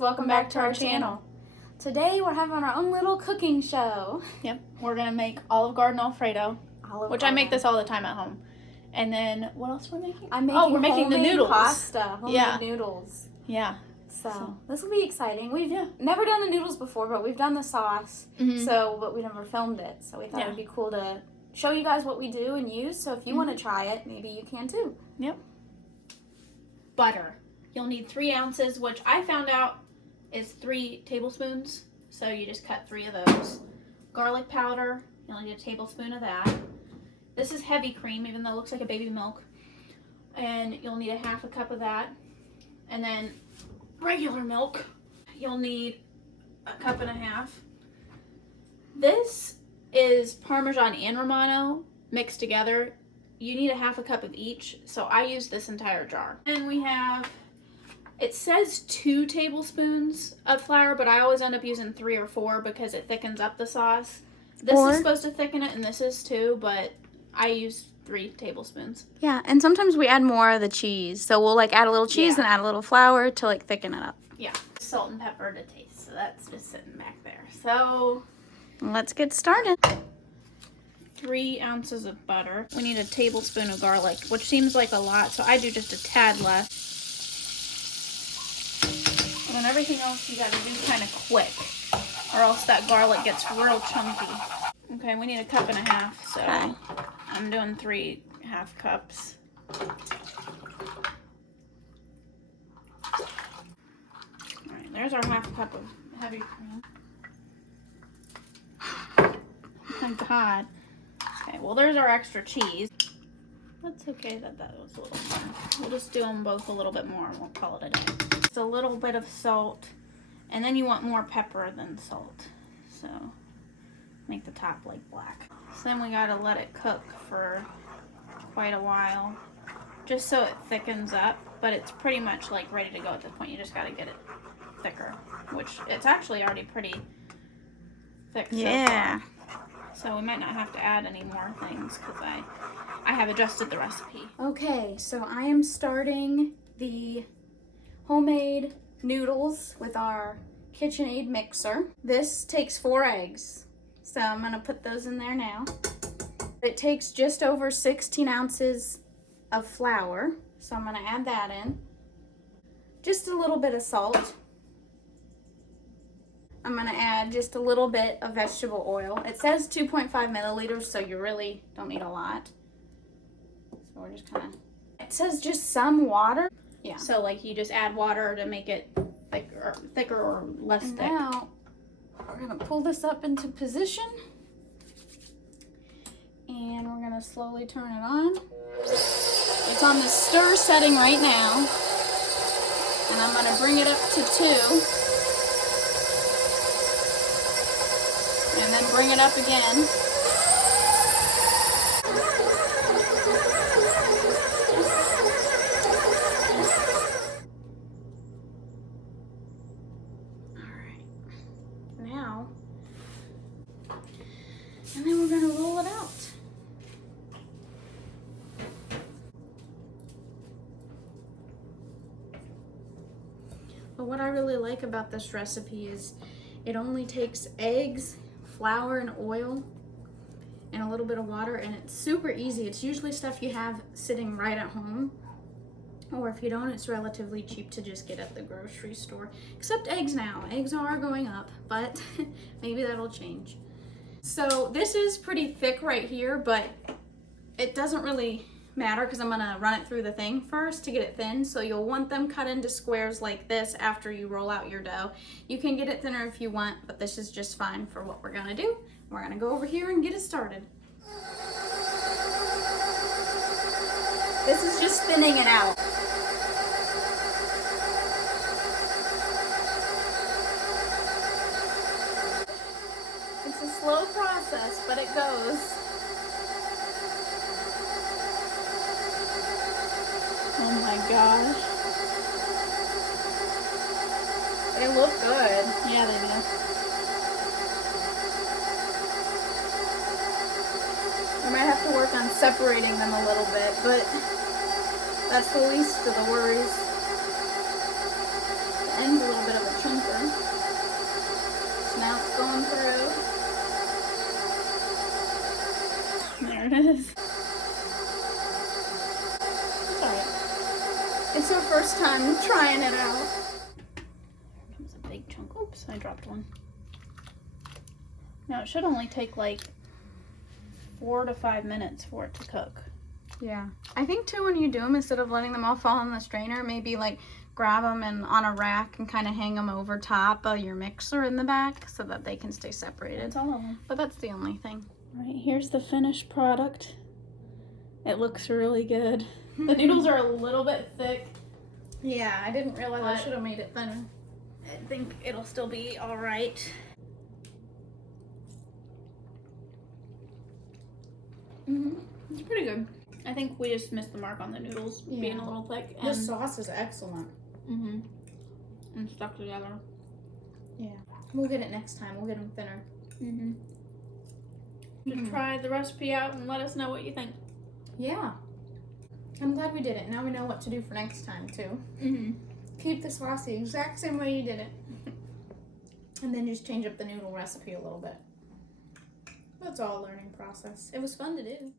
welcome back to our channel. Today we're having our own little cooking show. Yep, we're gonna make Olive Garden Alfredo, which I make this all the time at home. And then what else we're making? We're making the noodles. Pasta, homemade noodles. Yeah. So this will be exciting. We've never done the noodles before, but we've done the sauce. But we never filmed it. So we thought it'd be cool to show you guys what we do and use. So if you want to try it, maybe you can too. Yep. Butter. You'll need 3 ounces, which I found out is 3 tablespoons. So you just cut 3 of those. Garlic powder. You'll need a tablespoon of that. This is heavy cream, even though it looks like a baby milk. And you'll need a half a cup of that. And then regular milk. You'll need a cup and a half. This is Parmesan and Romano mixed together. You need a half a cup of each, so I use this entire jar. And we have, it says 2 tablespoons of flour, but I always end up using 3 or 4 because it thickens up the sauce. This is supposed to thicken it, and this is too, but I use 3 tablespoons. Yeah, and sometimes we add more of the cheese. So we'll add a little cheese and add a little flour to thicken it up. Yeah. Salt and pepper to taste. So that's just sitting back there. So let's get started. 3 ounces of butter. We need a tablespoon of garlic, which seems like a lot, so I do just a tad less. And then everything else you gotta do kind of quick, or else that garlic gets real chunky. Okay, we need a cup and a half, so I'm doing 3 half cups. Alright, there's our half cup of heavy cream. Oh my god. Okay, well there's our extra cheese. That's okay that was a little more. We'll just do them both a little bit more and we'll call it a day. Just a little bit of salt. And then you want more pepper than salt. So make the top black. So then we gotta let it cook for quite a while. Just so it thickens up. But it's pretty much ready to go at this point. You just gotta get it thicker. Which it's actually already pretty thick so far. So we might not have to add any more things because I have adjusted the recipe. Okay, so I am starting the homemade noodles with our KitchenAid mixer. This takes 4 eggs. So I'm going to put those in there now. It takes just over 16 ounces of flour. So I'm going to add that in. Just a little bit of salt. I'm going to add just a little bit of vegetable oil. It says 2.5 milliliters, so you really don't need a lot. So we're just kind of... It says just some water. Yeah. So you just add water to make it thicker or less thick. Now, we're going to pull this up into position. And we're going to slowly turn it on. It's on the stir setting right now. And I'm going to bring it up to 2. And then bring it up again. Alright. Now, and then we're going to roll it out. But what I really like about this recipe is it only takes eggs, flour and oil, and a little bit of water, and it's super easy. It's usually stuff you have sitting right at home, or if you don't, it's relatively cheap to just get at the grocery store. Except eggs now. Eggs are going up, but maybe that'll change. So this is pretty thick right here, but it doesn't really matter because I'm gonna run it through the thing first to get it thin. So you'll want them cut into squares like this after you roll out your dough. You can get it thinner if you want, but this is just fine for what we're gonna do. We're gonna go over here and get it started. This is just thinning it out. It's a slow process, but it goes. Oh my gosh. They look good. Yeah, they do. We might have to work on separating them a little bit, but that's the least of the worries. The end's a little bit of a chunky now it's going through. There it is. It's alright. It's our first time trying it out. Here comes a big chunk. Oops, I dropped one. Now it should only take like 4 to 5 minutes for it to cook. Yeah. I think too, when you do them, instead of letting them all fall in the strainer, maybe like grab them and on a rack and kind of hang them over top of your mixer in the back so that they can stay separated. That's all of them. But that's the only thing. All right, here's the finished product. It looks really good. The noodles are a little bit thick. Yeah, I didn't realize I But- should have made it thinner. I think it'll still be all right. It's pretty good. I think we just missed the mark on the noodles being a little thick. And, The sauce is excellent. and stuck together. Yeah. We'll get it next time. We'll get them thinner. Just try the recipe out and let us know what you think. Yeah. I'm glad we did it. Now we know what to do for next time, too. Keep the sauce the exact same way you did it. And then just change up the noodle recipe a little bit. That's all a learning process. It was fun to do.